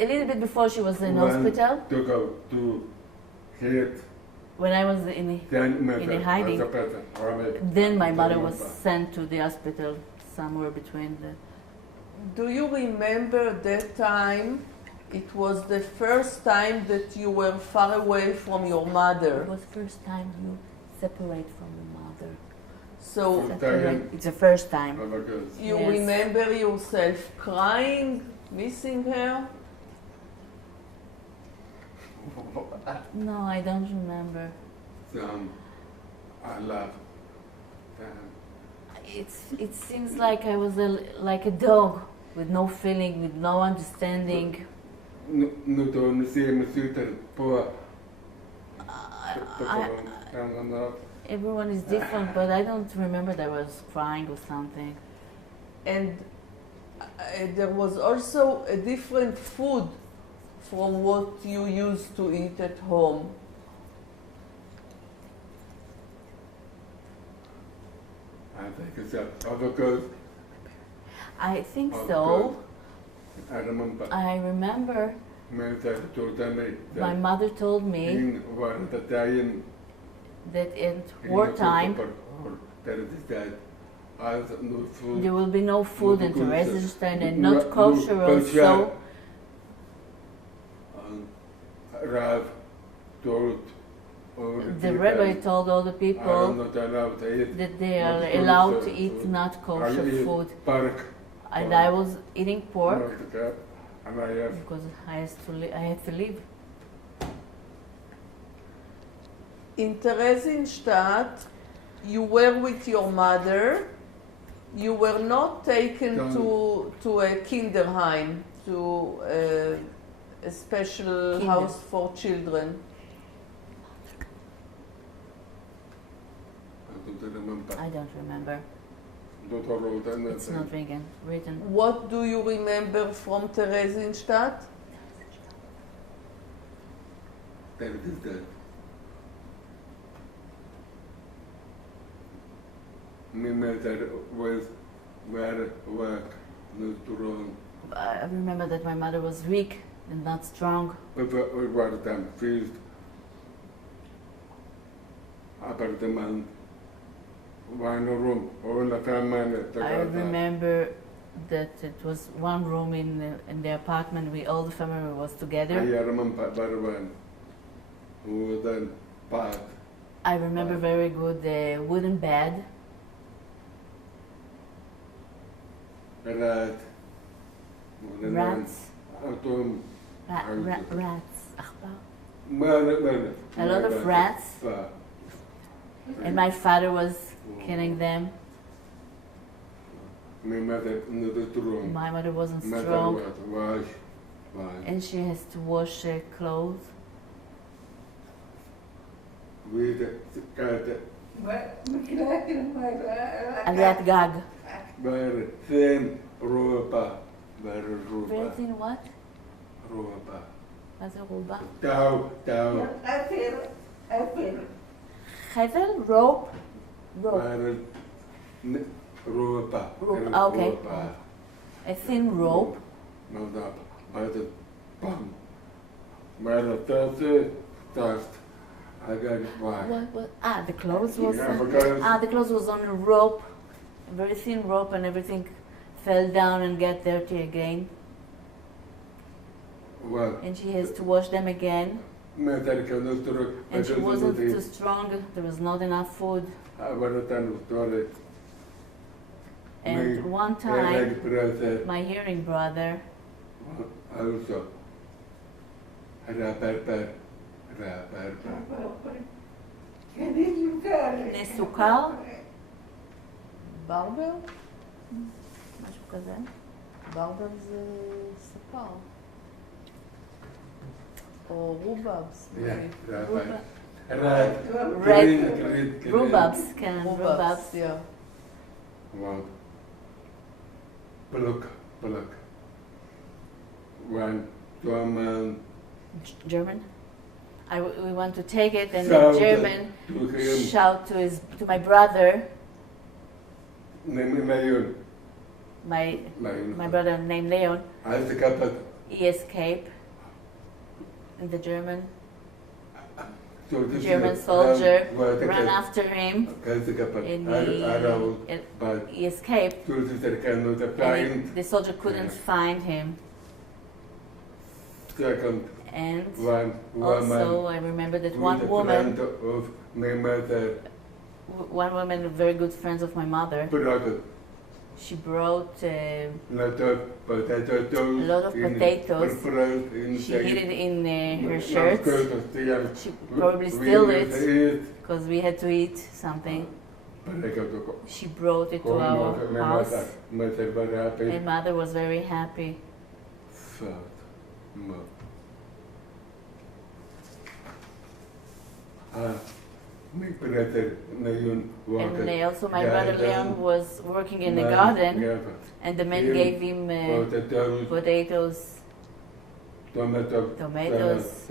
a little bit before she was in hospital. To go to hit. When I was in hiding, then my mother was sent to the hospital somewhere between the... Do you remember that time? It was the first time that you were far away from your mother. It was the first time you separate from your mother. So it's the first time. You remember yourself crying, missing her? No, I don't remember. I love. It seems like I was like a dog with no feeling, with no understanding. Everyone is different, but I don't remember that I was crying or something. And there was also a different food from what you used to eat at home. I think so. I remember my mother told me that in wartime there will be no food in Theresienstadt and not kosher also. The rabbi told all the people that they are allowed to eat not kosher food. And I was eating pork because I had to leave. In Theresienstadt, you were with your mother. You were not taken to a Kinderheim, to a special house for children. I don't remember. It's not written. What do you remember from Theresienstadt? I remember that my mother was weak and not strong. I remember that it was one room in the apartment. All the family was together. I remember very good the wooden bed. Rats. Rats. A lot of rats. And my father was killing them. My mother wasn't strong. And she has to wash her clothes. עליית גג. Within what? מה זה רובה? חבל? rope? Rope. Okay. A thin rope. The clothes was the clothes was on a rope, a very thin rope, and everything fell down and get dirty again. And she has to wash them again. And she wasn't too strong. There was not enough food. And one time, my hearing brother סוכר? ברבר? משהו כזה. ברבר זה סוכר. או רובאבס. רובאבס, כן, רובאבס. פלוק. German? We want to take it, and the German shout to my brother. My brother named Leon. he escaped. And the German soldier ran after him. And he escaped. And the soldier couldn't find him. And also, I remember that one woman, very good friends of my mother, she brought a lot of potatoes. She hid it in her shirt. She probably stole it because we had to eat something. She brought it to our house, and mother was very happy. And also my brother Leon was working in the garden, and the man gave him potatoes, tomatoes,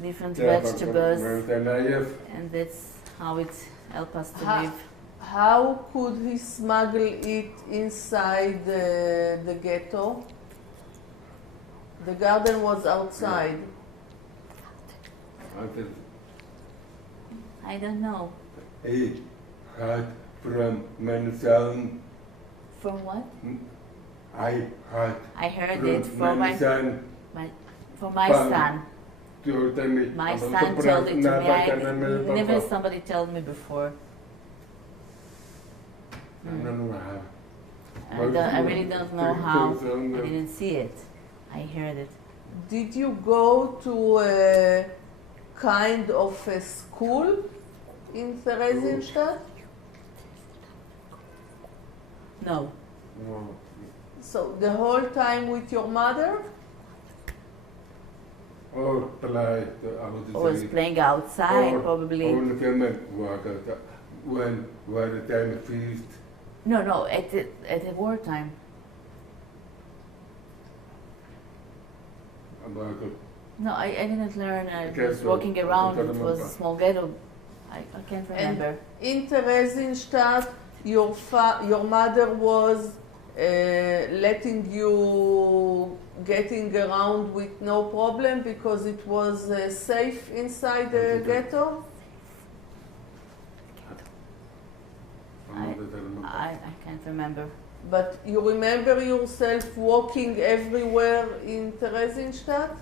different vegetables, and that's how it helped us to live. How could he smuggle it inside the ghetto? The garden was outside. I don't know. He heard from my son. From what? I heard from it from my son. From my son. My son told it to me. Never somebody told me before. I really don't know how. I didn't see it. I heard it. Did you go to a kind of a school in Theresienstadt? No. So the whole time with your mother? Or was playing outside, probably. When the time feast. No, at the wartime. No, I didn't learn. I was walking around. It was a small ghetto. I can't remember. And in Theresienstadt, your mother was letting you getting around with no problem because it was safe inside the ghetto? I can't remember. But you remember yourself walking everywhere in Theresienstadt?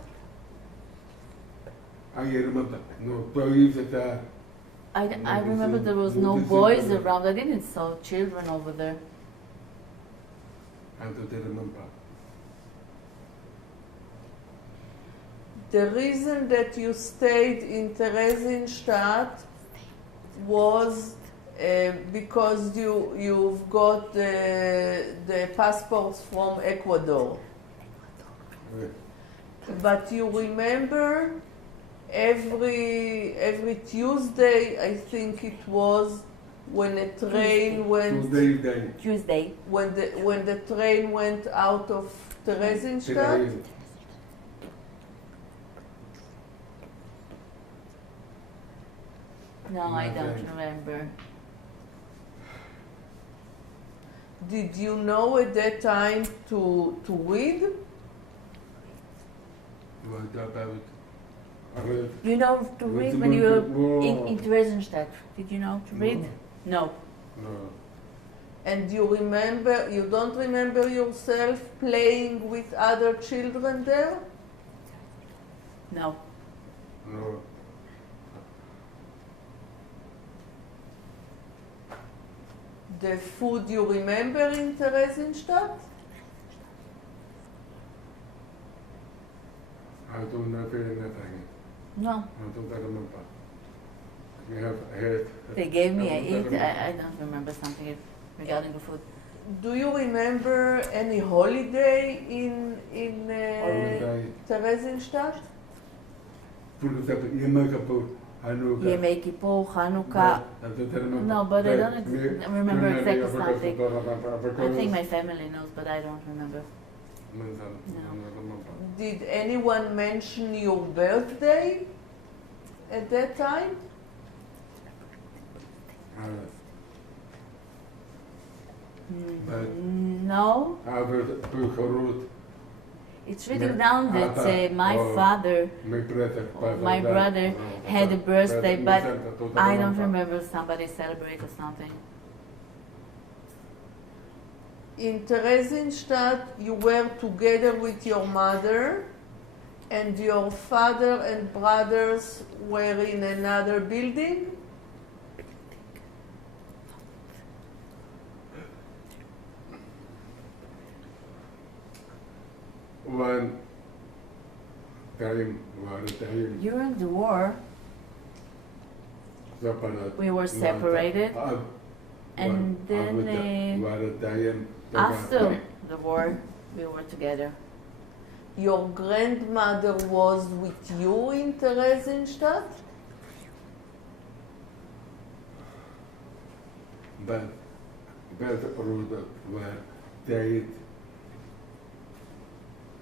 I remember no boys at that. I remember there was no boys around. I didn't saw children over there. I don't remember. The reason that you stayed in Theresienstadt was because you've got the passports from Ecuador. But you remember every Tuesday, I think it was, when a train went. Tuesday. When the train went out of Theresienstadt. No, I don't remember. Did you know at that time to read? What about? You know to read when you were in Theresienstadt? Did you know to read? No. No. And you don't remember yourself playing with other children there? No. No. The food you remember in Theresienstadt? I don't know anything. No. I don't remember. We have had. They gave me a eat. I don't remember something regarding the food. Do you remember any holiday in Theresienstadt? Yemei Kippur, Hanukkah. No, but I don't remember exactly something. I think my family knows, but I don't remember. No. Did anyone mention your birthday at that time? No. It's written down that my father, my brother, had a birthday, but I don't remember somebody celebrate or something. In Theresienstadt, you were together with your mother, and your father and brothers were in another building? One time, During the war, we were separated, and then after the war, we were together. Your grandmother was with you in Theresienstadt? But Rudolf were died.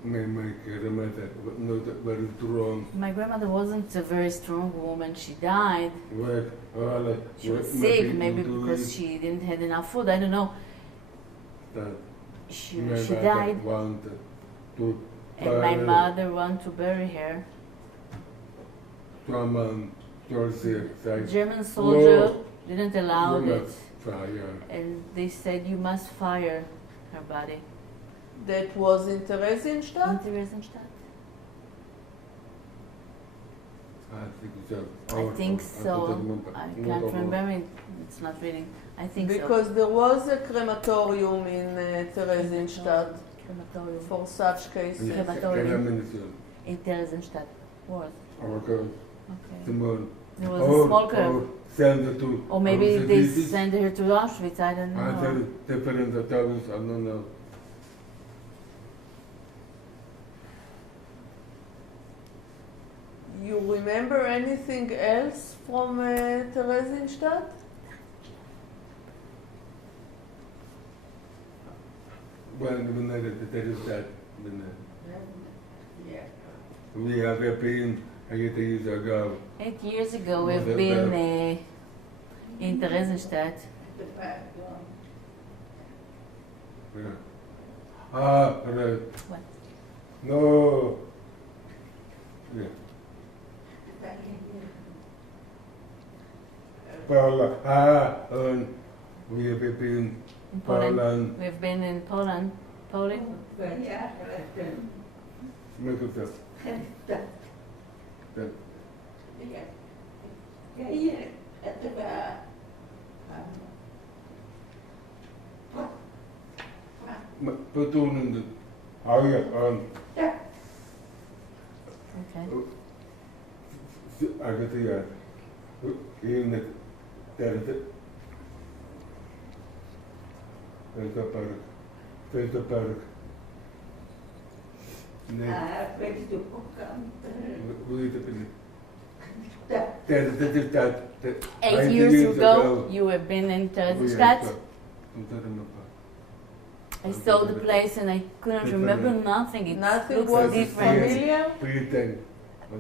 My grandmother was not very strong. My grandmother wasn't a very strong woman. She died. She was sick, maybe because she didn't have enough food. I don't know. She died. And my mother wanted to bury her. German soldier didn't allow it. And they said you must fire her body. That was in Theresienstadt? In Theresienstadt? I think so. I can't remember. It's not reading. I think because so. There was a crematorium in Theresienstadt for such cases. Crematorium in Theresienstadt was. Okay. There was a small curve. Or maybe they sent her to Auschwitz. I don't know. I don't know. You remember anything else from Theresienstadt? When I Theresienstadt, we have been 8 years ago. 8 years ago, we've been in Theresienstadt. What? No. Yeah. Poland. We have been in Poland. We've been in Poland. Poland? Eight years ago, you have been in Theresienstadt. I saw the place and I couldn't remember nothing. It looks different.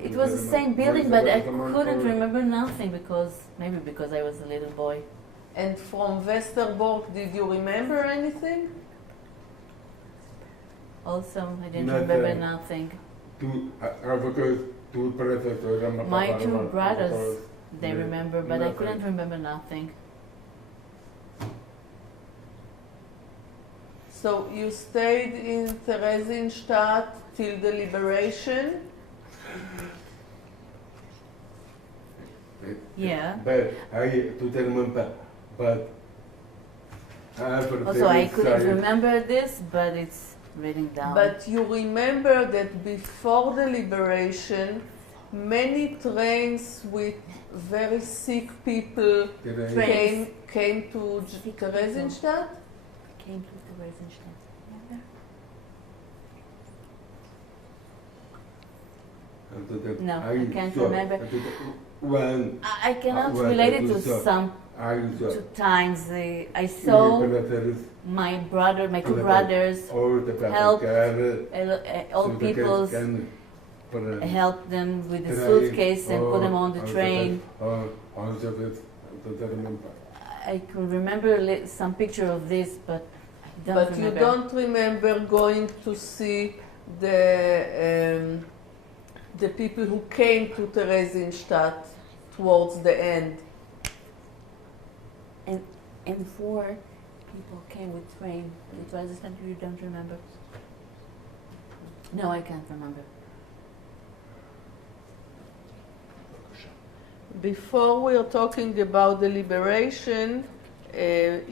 It was the same building, but I couldn't remember nothing maybe because I was a little boy. And from Westerbork, did you remember anything? Also, I didn't remember nothing. My two brothers, they remember, but I couldn't remember nothing. So you stayed in Theresienstadt till the liberation? Yeah. But I don't remember. But also, I couldn't remember this, but it's written down. But you remember that before the liberation, many trains with very sick people came to Theresienstadt? Came to Theresienstadt. Remember? No, I can't remember. I cannot relate it to some two times. I saw my two brothers help old people, help them with the suitcase and put them on the train. I can remember some picture of this, but I don't remember. But you don't remember going to see the people who came to Theresienstadt towards the end. And 4 people came with train. It was that you don't remember? No, I can't remember. Before we are talking about the liberation,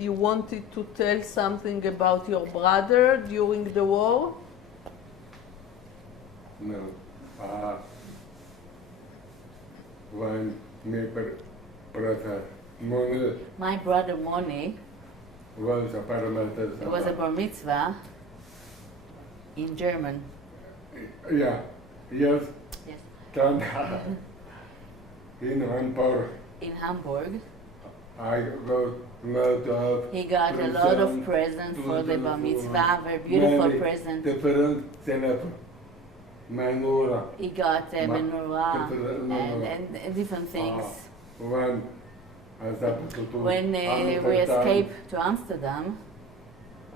you wanted to tell something about your brother during the war? No. When My brother Moni was a paramedic. It was a bar mitzvah in German. Yeah. Yes. Yes. Then in Hamburg. In Hamburg. I got lot of. He got a lot of presents for the bar mitzvah, very beautiful presents. Different telephone. Menorah. He got a menorah and different things. When we escaped to Amsterdam,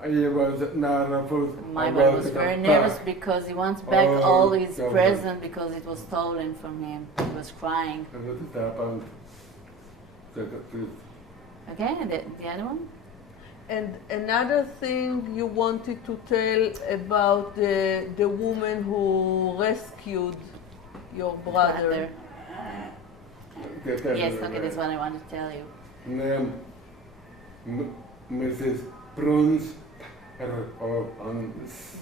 he was nervous. My brother was very nervous because he wants back all his presents because it was stolen from him. He was crying. Okay, and the other one? And another thing you wanted to tell about the woman who rescued your brother. Yes, okay, that's what I want to tell you. Name Mrs. Bruns.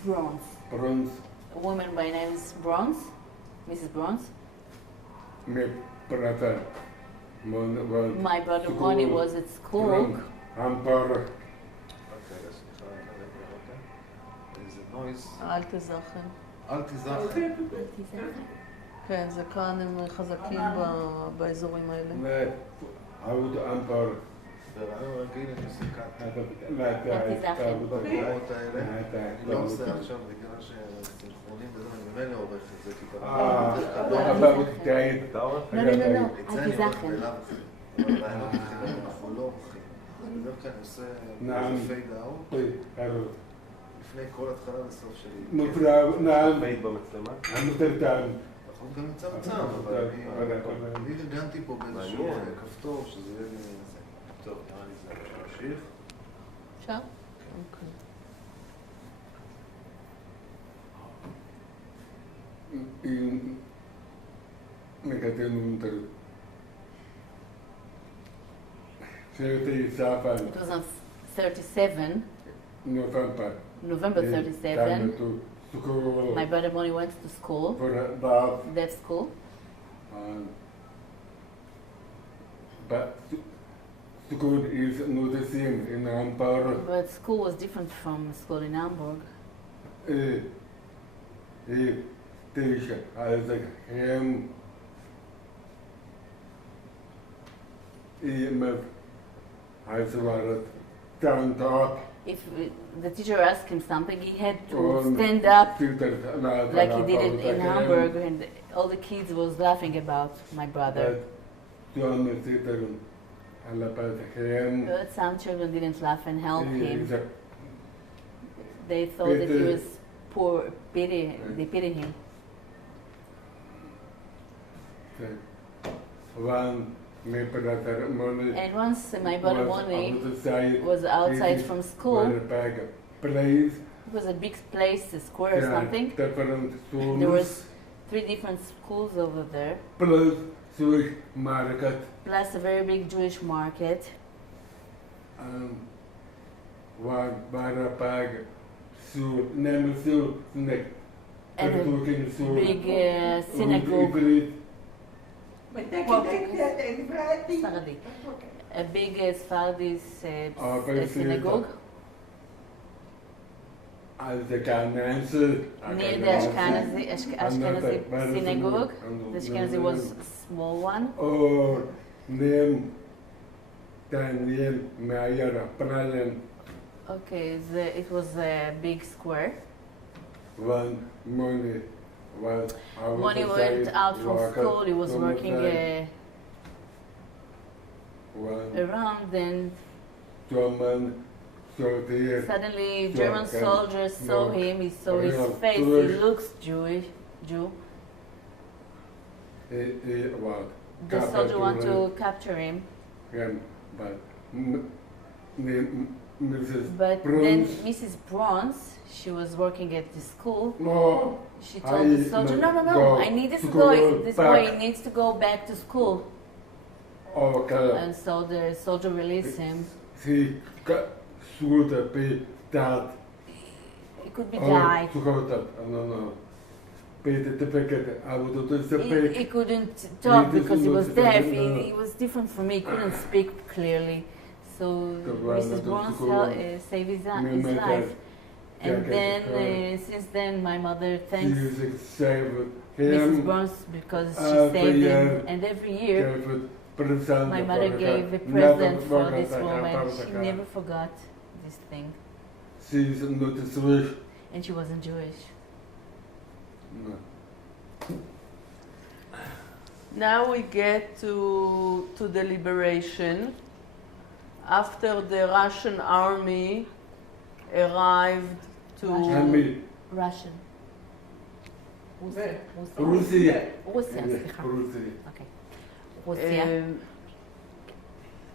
Bronze. Bruns. A woman by name is Bronze. Mrs. Bronze. My brother Moni was at school. Hamburg. אל תזכן. אל תזכן. כן, זה כאן הם חזקים באזורים האלה. עבוד אמפר. ברעיון רגיל אני עושה כאן. במקומות האלה. אני לא עושה עכשיו בגלל שהסינכרונים בזה, אני ממילא עורך את זה, כי לא, אל תזכן. אבל רעיונות אחרים אנחנו לא עורכים. אז בדרך כלל אני עושה פייד אאוט. לפני כל התחלה לסוף שלי. מעיד במצלמה? נכון, גם נמצא מצם, אבל אני ארגנתי פה באיזשהו כפתור שזה יהיה ננסה. טוב, נראה לי זה להמשיך. אפשר? אוקיי. מקטנו מותר. It was on 37. November 37, my brother Moni went to school, that school. But school is not the same in Hamburg. But school was different from school in Hamburg. If the teacher asked him something, he had to stand up like he did it in Hamburg, and all the kids was laughing about my brother. But some children didn't laugh and help him. They thought that he was poor, they pitied him. And once my brother Moni was outside from school, it was a big place, a square or something. There was 3 different schools over there, plus a very big Jewish market. And a big synagogue. A big Sephardi synagogue. Near the Ashkenazi synagogue. The Ashkenazi was a small one. Okay, it was a big square. When he went out from school, he was working around, and Suddenly, German soldiers saw him. He saw his face. He looks Jewish. Jew. The soldier wanted to capture him. But then Mrs. Bronze, she was working at the school. She told the soldier, no, I need this boy. This boy needs to go back to school. And so the soldier released him. He could be died. He couldn't talk because he was deaf. He was different from me. He couldn't speak clearly. So Mrs. Bronze saved his life. And then, since then, my mother thanks Mrs. Bronze because she saved him. And every year, my mother gave a present for this woman. She never forgot this thing. She's not Jewish. And she wasn't Jewish. No. Now we get to the liberation. After the Russian army arrived to Russian. Russia. Okay.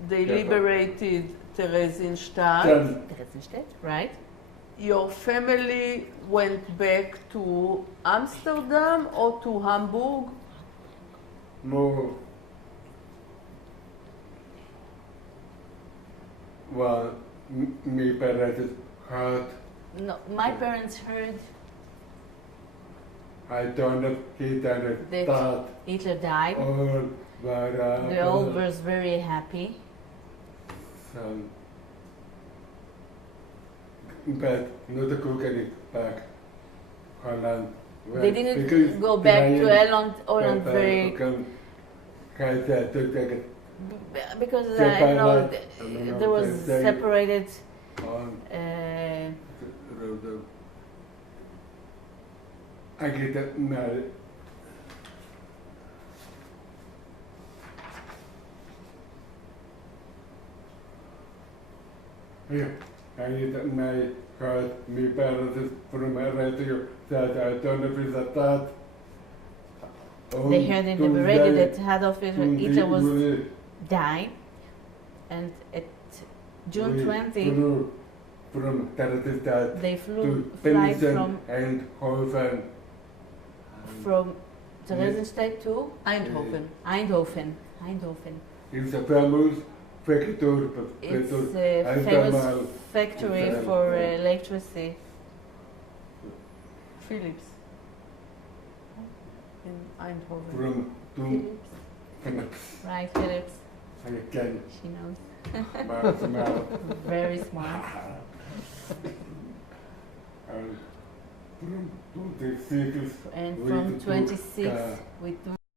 They liberated Theresienstadt. Theresienstadt, right? Your family went back to Amsterdam or to Hamburg? No. Well, my parents heard. No, my parents heard that Hitler died. They all were very happy. But not to go getting back Holland. They didn't go back to Holland very because there was separated. I get that married. Yeah, I get that married because my parents from my radio that I don't know if it's that. They heard in the radio that Adolf Hitler was dying, and at June 20, they flew flight from Theresienstadt to Eindhoven. It's a famous factory. It's a famous factory for electricity. Philips. In Eindhoven. Philips. Right, Philips. She knows. Very smart. And from 26 we